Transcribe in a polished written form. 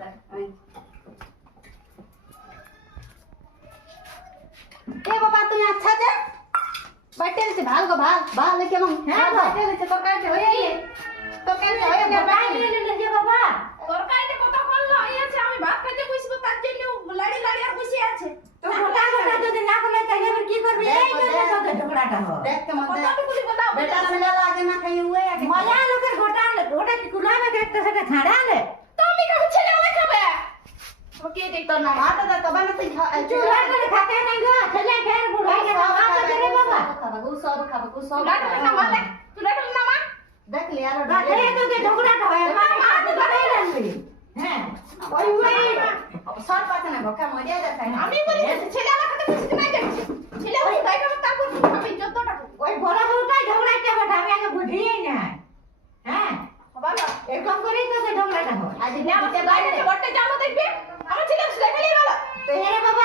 এ বাবা তুমি আচ্ছা যে বাইটে দিতে ভাল গো ভাল ভাল কেমন হ্যাঁ বাইটে দিতে তরকারিতে হয়ে গিয়ে তরকারিতে হয়ে গিয়ে বাইটে নিলে যে বাবা তরকারিতে কত করলো হয়েছে আমি ভাত খেতে বসবো তার জন্য লাড়ি লাড়ি আর বসে আছে তো গোটা গোটা যদি না বলে তাহলে এবার কি করবে এই জন্য তোদের ঝগড়াটা হয় দেখ কেমন কতটুকু বলাও বেটা ছেলে লাগে না খাই ওই আগে মজা লোকের গোটা ওটা কি কুলাবে দেখতে সেটা ছাড়া আলে তুমি কাছে ছেলে আলা খাবে ওকে দেখ তোর না মাথা দা তবে না তুই চুলা করে খাতে নাই গো ছেলে ফের বুড়া কে বাবা তো রে বাবা খাবা গো সব খাবা গো সব লাড়ি না মা দেখ তুই লাড়ি না মা দেখ লিয়া রে রাতে তোকে ঝগড়াটা হয় মা তো করে রাখবি হ্যাঁ ওই সর পাতে না বকা মজা দেখাই আমি বলি ছেলে আলা খাতে বসে নাই দেখছি ছেলে ওই দাইটা তারপর আমি যতটা ওই বড় বড়টাই ঝগড়াটা হবে আমি আগে বুঝিই না হ্যাঁ বাবা এরকম করেই তোকে ঝগড়াটা হয় আজ না আমাকে বাইরে বড়টা জানো দেখবি আমার ছেলে দেখে নিয়ে গেল তো এরে বাবা